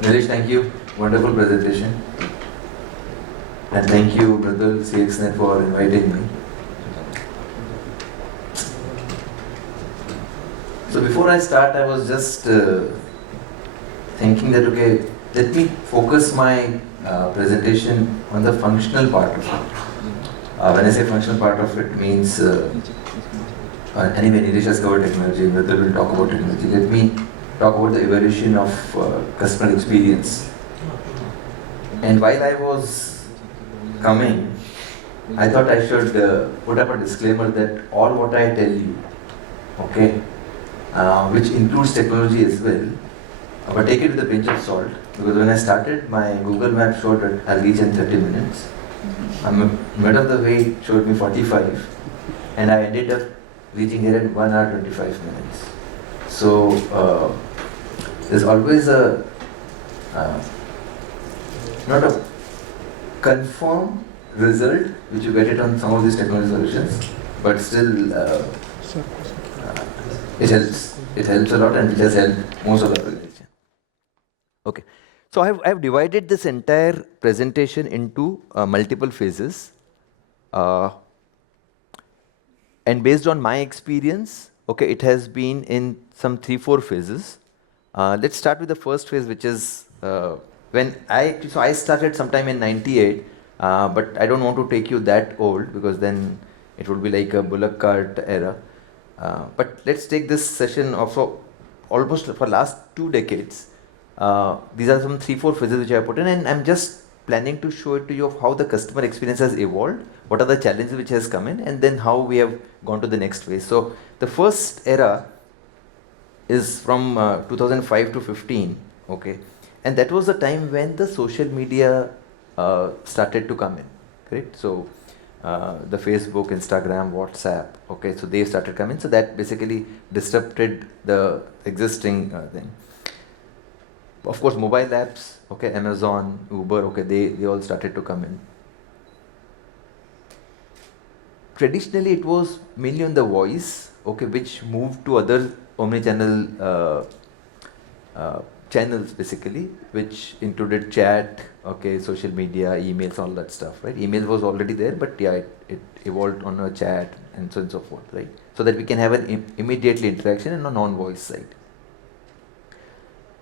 Nilesh, thank you. Wonderful presentation. And thank you, Brother CXNet, for inviting me. So before I start, I was just thinking that, okay, let me focus my presentation on the functional part of it. When I say functional part of it, means anyway, Nilesh has covered technology, Brother will talk about technology. Let me talk about the evolution of customer experience. And while I was coming, I thought I should put up a disclaimer that all what I tell you, okay, which includes technology as well, but take it with a pinch of salt, because when I started, my Google Map showed that I'll reach in 30 minutes. Mid of the way, it showed me 45, and I ended up reaching here in 1 hour 25 minutes. So there's always a not a confirmed result which you get it on some of these technology solutions, but still it helps. It helps a lot, and it has helped most of the organization. Okay, so I've divided this entire presentation into multiple phases, and based on my experience, okay, it has been in some 3-4 phases. Let's start with the first phase, which is when I started sometime in '98, but I don't want to take you that old because then it would be like a bullock cart era. But let's take this session of almost for last 2 decades. These are some 3-4 phases which I have put in, and I'm just planning to show it to you of how the customer experience has evolved, what are the challenges which has come in, and then how we have gone to the next phase. So the first era is from 2005 to 15, okay, and that was the time when the social media started to come in, correct? So the Facebook, Instagram, WhatsApp, okay, so they started coming, so that basically disrupted the existing thing. Of course, mobile apps, okay, Amazon, Uber, okay, they all started to come in. Traditionally, it was mainly on the voice, okay, which moved to other omnichannel channels basically, which included chat, okay, social media, emails, all that stuff, right? Email was already there, but yeah, it evolved on a chat and so on and so forth, right? So that we can have an immediately interaction and a non-voice side.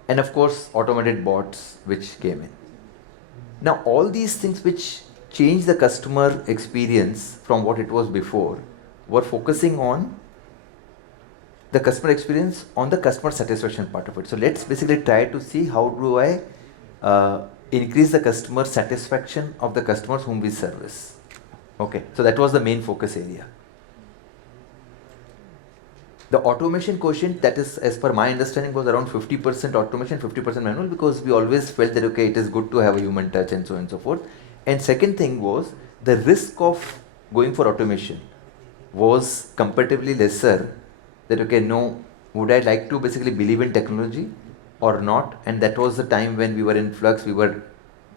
And of course, automated bots which came in. Now, all these things which change the customer experience from what it was before were focusing on the customer experience on the customer satisfaction part of it. So let's basically try to see how do I increase the customer satisfaction of the customers whom we service. Okay, so that was the main focus area. The automation quotient, that is, as per my understanding, was around 50% automation, 50% manual, because we always felt that, okay, it is good to have a human touch and so on and so forth. And second thing was, the risk of going for automation was comparatively lesser, that, okay, no, would I like to basically believe in technology or not? And that was the time when we were in flux, we were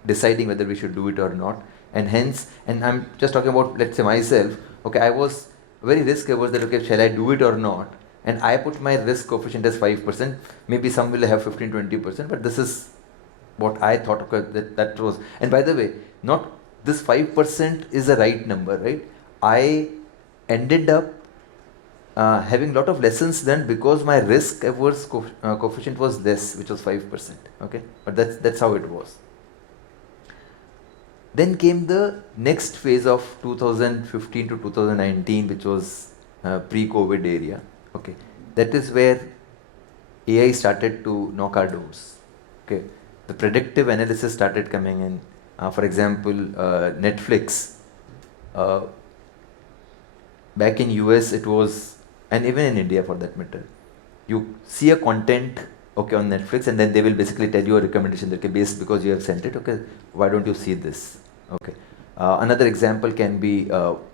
deciding whether we should do it or not. And hence, and I'm just talking about, let's say myself, okay, I was very risk averse that, okay, shall I do it or not? And I put my risk coefficient as 5%. Maybe some will have 15-20%, but this is what I thought, okay, that was. And by the way, not this 5% is the right number, right? I ended up having a lot of lessons learned because my risk averse coefficient was less, which was 5%. Okay, but that's how it was. Then came the next phase of 2015 to 2019, which was pre-COVID area. Okay, that is where AI started to knock our doors. Okay, the predictive analysis started coming in. For example, Netflix. Back in US, it was, and even in India for that matter, you see a content, okay, on Netflix, and then they will basically tell you a recommendation, okay, based because you have sent it, okay, why don't you see this? Okay. Another example can be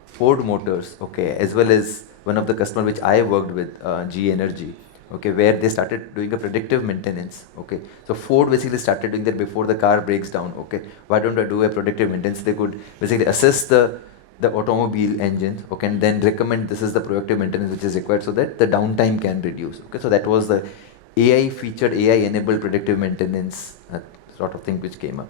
Ford Motors, okay, as well as one of the customer which I worked with, G Energy, okay, where they started doing a predictive maintenance, okay. So Ford basically started doing that before the car breaks down, okay. Why don't I do a predictive maintenance? They could basically assess the automobile engines, okay, and then recommend this is the proactive maintenance which is required so that the downtime can reduce, okay. So that was the AI featured, AI enabled predictive maintenance sort of thing which came up.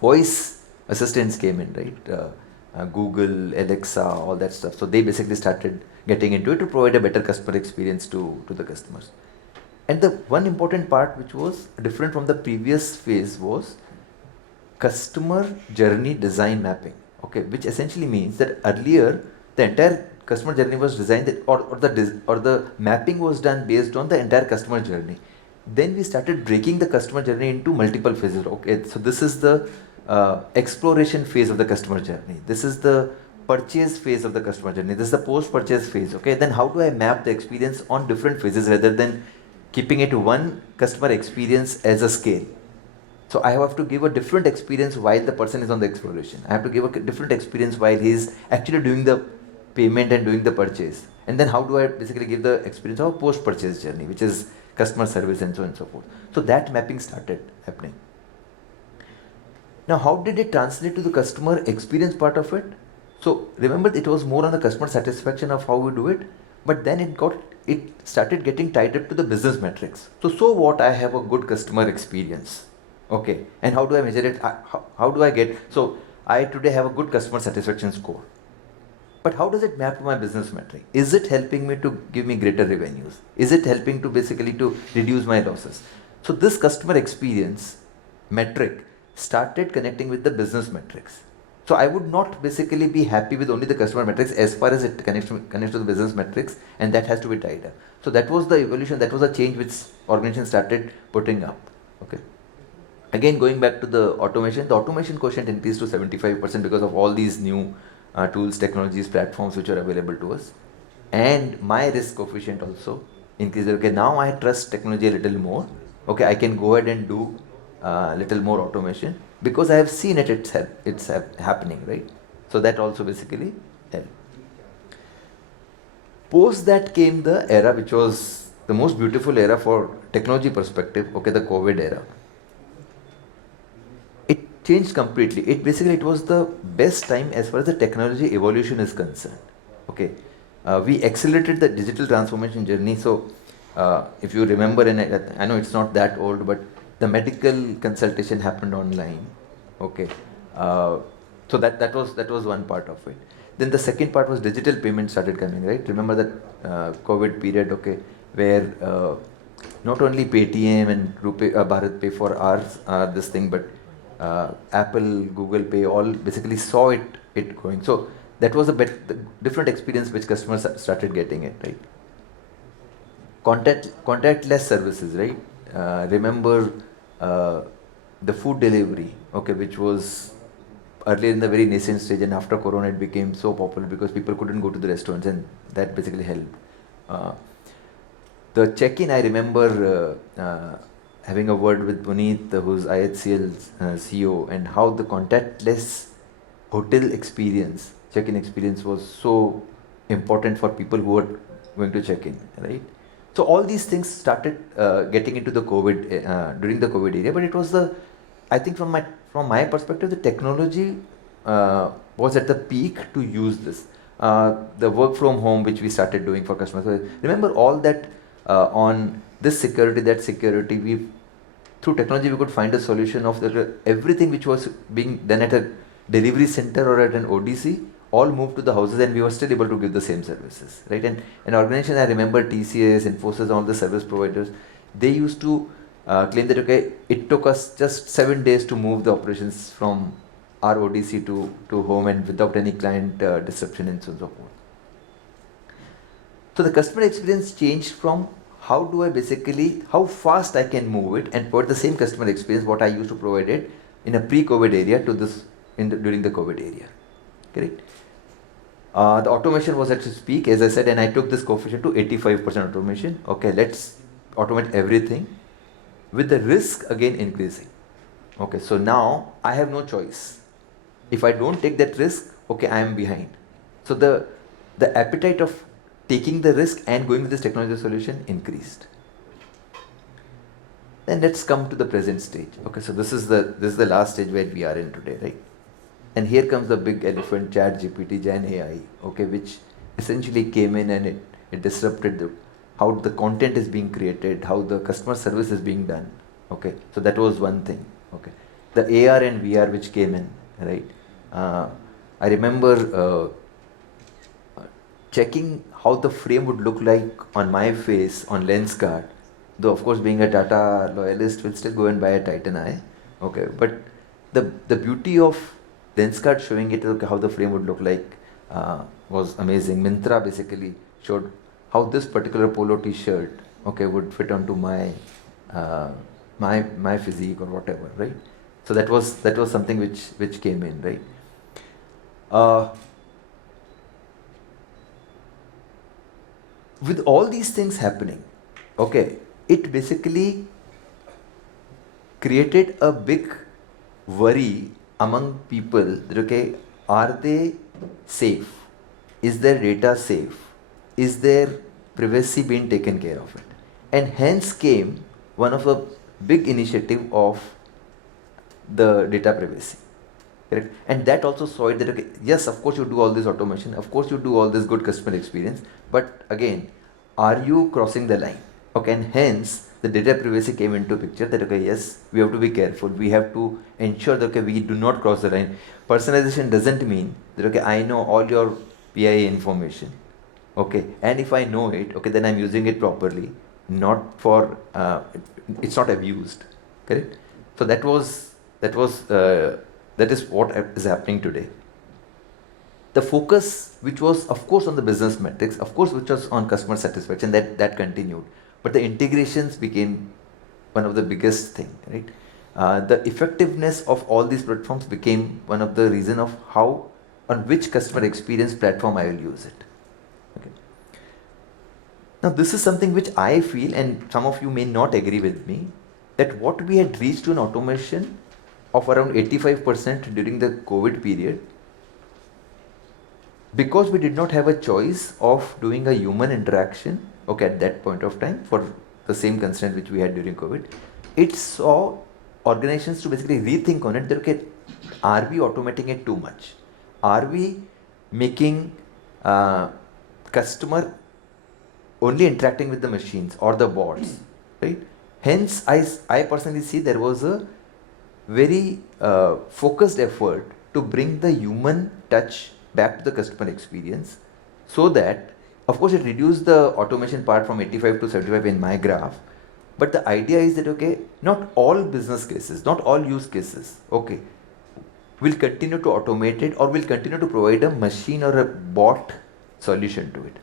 Voice assistants came in, right? Google, Alexa, all that stuff. So they basically started getting into it to provide a better customer experience to the customers. And the one important part which was different from the previous phase was customer journey design mapping. Okay, which essentially means that earlier the entire customer journey was designed or the mapping was done based on the entire customer journey. Then we started breaking the customer journey into multiple phases. Okay, so this is the exploration phase of the customer journey. This is the purchase phase of the customer journey. This is the post-purchase phase. Okay, then how do I map the experience on different phases rather than keeping it one customer experience as a scale? So I have to give a different experience while the person is on the exploration. I have to give a different experience while he is actually doing the payment and doing the purchase. And then how do I basically give the experience of a post-purchase journey, which is customer service and so on and so forth. So that mapping started happening. Now, how did it translate to the customer experience part of it? So remember, it was more on the customer satisfaction of how we do it, but then it started getting tied up to the business metrics. So what? I have a good customer experience. Okay, and how do I measure it? How do I get? So I today have a good customer satisfaction score. But how does it map to my business metric? Is it helping me to give me greater revenues? Is it helping to basically to reduce my losses? So this customer experience metric started connecting with the business metrics. So I would not basically be happy with only the customer metrics as far as it connects to the business metrics, and that has to be tied up. So that was the evolution, that was a change which organization started putting up. Okay. Again, going back to the automation quotient increased to 75% because of all these new tools, technologies, platforms which are available to us. And my risk coefficient also increased. Okay, now I trust technology a little more. Okay, I can go ahead and do little more automation because I have seen it's happening, right? So that also basically helped. Post that came the era which was the most beautiful era for technology perspective. Okay, the COVID era. It changed completely. It was the best time as far as the technology evolution is concerned. Okay, we accelerated the digital transformation journey. So if you remember, and I know it's not that old, but the medical consultation happened online. Okay, so that was one part of it. Then the second part was digital payment started coming, right? Remember that COVID period, okay, where not only Paytm and Bharat Pay for ours this thing, but Apple, Google Pay, all basically saw it going. So that was the different experience which customers started getting it, right? Contactless services, right? Remember the food delivery, okay, which was earlier in the very nascent stage, and after Corona it became so popular because people couldn't go to the restaurants, and that basically helped. The check-in, I remember having a word with Puneet, who's IHCL's CEO, and how the contactless hotel experience, check-in experience, was so important for people who were going to check in, right? So all these things started getting into the COVID during the COVID era, but it was I think from my perspective, the technology was at the peak to use this. The work from home which we started doing for customers. So remember all that on this security, that security. Through technology we could find a solution of everything which was being done at a delivery center or at an ODC. All moved to the houses, and we were still able to give the same services, right? And an organization, I remember TCS, Infosys, all the service providers, they used to claim that, okay, it took us just 7 days to move the operations from our ODC to home, and without any client disruption and so on and so forth. So the customer experience changed from how fast I can move it and provide the same customer experience what I used to provide it in a pre-COVID area to this during the COVID area. Correct? The automation was at its peak, as I said, and I took this coefficient to 85% automation. Okay, let's automate everything with the risk again increasing. Okay, so now I have no choice. If I don't take that risk, okay, I am behind. So the appetite of taking the risk and going with this technology solution increased. Then let's come to the present stage. Okay, so this is the last stage where we are in today, right? And here comes the big elephant, ChatGPT, Gen AI, okay, which essentially came in and it disrupted how the content is being created, how the customer service is being done. Okay, so that was one thing. Okay, the AR and VR which came in, right? I remember checking how the frame would look like on my face on lens card. Though of course being a Tata loyalist will still go and buy a Titan Eye. Okay, but the beauty of lens card showing it, okay, how the frame would look like was amazing. Mintra basically showed how this particular polo T-shirt, okay, would fit onto my my physique or whatever, right? So that was something which came in, right? Uh, with all these things happening, okay, it basically created a big worry among people that, okay, are they safe? Is their data safe? Is their privacy being taken care of it? And hence came one of the big initiative of the data privacy. Correct? And that also saw it that, okay, yes, of course you do all this automation, of course you do all this good customer experience, but again, are you crossing the line? Okay, and hence the data privacy came into picture that, okay, yes, we have to be careful, we have to ensure that, okay, we do not cross the line. Personalization doesn't mean that, okay, I know all your PIA information, okay, and if I know it, okay, then I'm using it properly, not for it's not abused. Correct? So that is what is happening today. The focus, which was of course on the business metrics, of course which was on customer satisfaction, that continued, but the integrations became one of the biggest thing, right? The effectiveness of all these platforms became one of the reason of how, on which customer experience platform I will use it. Okay. Now this is something which I feel, and some of you may not agree with me, that what we had reached to an automation of around 85% during the COVID period, because we did not have a choice of doing a human interaction, okay, at that point of time for the same constraint which we had during COVID, it saw organizations to basically rethink on it that, okay, are we automating it too much? Are we making customer only interacting with the machines or the bots, right? Hence, I personally see there was a very focused effort to bring the human touch back to the customer experience, so that, of course, it reduced the automation part from 85 to 75 in my graph. But the idea is that, okay, not all business cases, not all use cases, okay, will continue to automate it or will continue to provide a machine or a bot solution to it.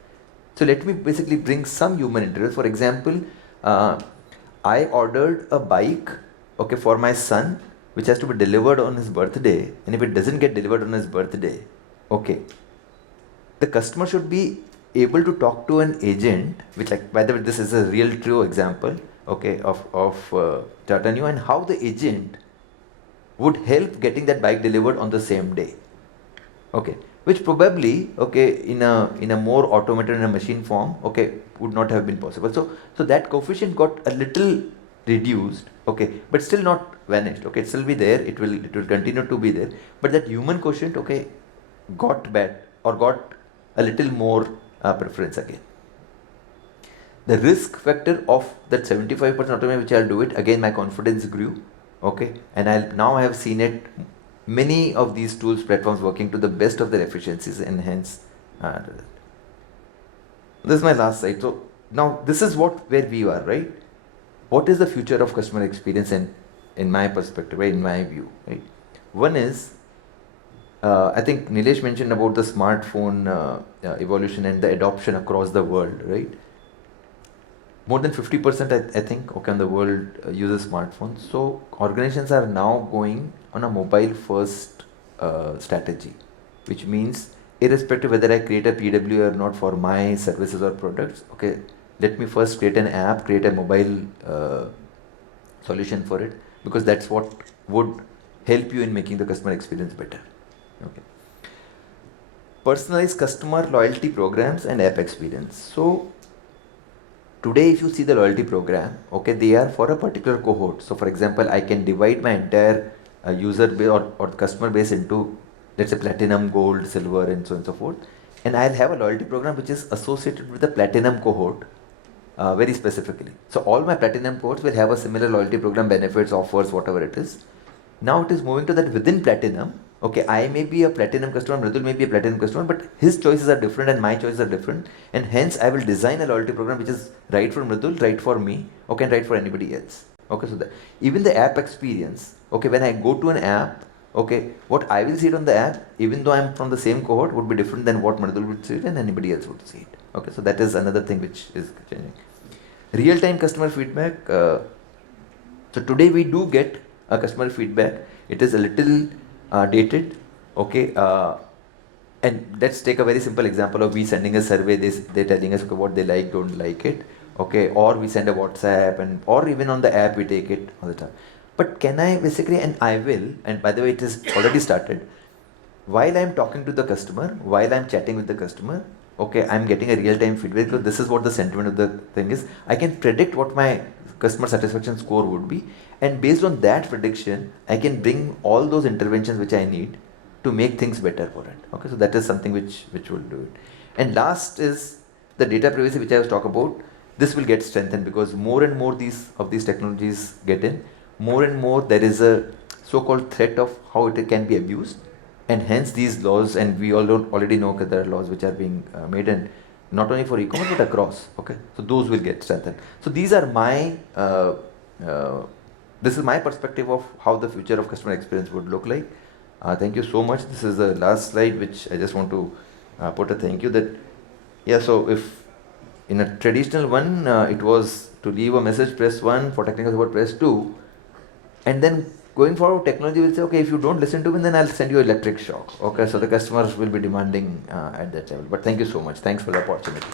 So let me basically bring some human interest. For example, I ordered a bike, okay, for my son, which has to be delivered on his birthday, and if it doesn't get delivered on his birthday, okay, the customer should be able to talk to an agent, which, like, by the way, this is a real true example, okay, of Tata Neu, and how the agent would help getting that bike delivered on the same day, okay, which probably, okay, in a more automated, in a machine form, okay, would not have been possible. So that coefficient got a little reduced, okay, but still not vanished, okay, it still be there, it will continue to be there, but that human quotient, okay, got bad or got a little more preference again. The risk factor of that 75% automation which I'll do it, again my confidence grew, okay, and now I have seen it, many of these tools platforms working to the best of their efficiencies, and hence this is my last slide. So now this is where we are, right? What is the future of customer experience in my perspective, right? In my view, right? One is, I think Nilesh mentioned about the smartphone evolution and the adoption across the world, right? More than 50%, I think, okay, on the world uses smartphones. So organizations are now going on a mobile first strategy, which means irrespective whether I create a PW or not for my services or products, okay, let me first create an app, create a mobile solution for it, because that's what would help you in making the customer experience better. Okay. Personalized customer loyalty programs and app experience. So today, if you see the loyalty program, okay, they are for a particular cohort. So for example, I can divide my entire user base or customer base into, let's say, platinum, gold, silver, and so on and so forth. And I'll have a loyalty program which is associated with the platinum cohort. very specifically. So all my platinum codes will have a similar loyalty program, benefits, offers, whatever it is. Now it is moving to that within platinum. Okay, I may be a platinum customer, Mridul may be a platinum customer, but his choices are different and my choices are different. And hence I will design a loyalty program which is right for Mridul, right for me, okay, and right for anybody else. Okay, so that even the app experience, okay, when I go to an app, okay, what I will see it on the app, even though I'm from the same cohort, would be different than what Mridul would see it and anybody else would see it. Okay, so that is another thing which is changing. Real-time customer feedback. So today we do get a customer feedback. It is a little dated, okay. And let's take a very simple example of we sending a survey. They're telling us, okay, what they like, don't like it, okay. Or we send a WhatsApp, and or even on the app we take it all the time. But can I basically, and I will, and by the way, it is already started. While I'm talking to the customer, while I'm chatting with the customer, okay, I'm getting a real-time feedback because this is what the sentiment of the thing is. I can predict what my customer satisfaction score would be, and based on that prediction, I can bring all those interventions which I need to make things better for it. Okay, so that is something which will do it. And last is the data privacy, which I was talking about. This will get strengthened because more and more of these technologies get in. More and more there is a so-called threat of how it can be abused, and hence these laws, and we all already know that there are laws which are being made, and not only for e-commerce but across. Okay, so those will get strengthened. So these are my this is my perspective of how the future of customer experience would look like. Thank you so much. This is the last slide which I just want to put a thank you that, yeah, so if in a traditional one it was to leave a message press 1, for technical support press 2, and then going forward technology will say, okay, if you don't listen to me then I'll send you electric shock. Okay, so the customers will be demanding at that level. But thank you so much. Thanks for the opportunity.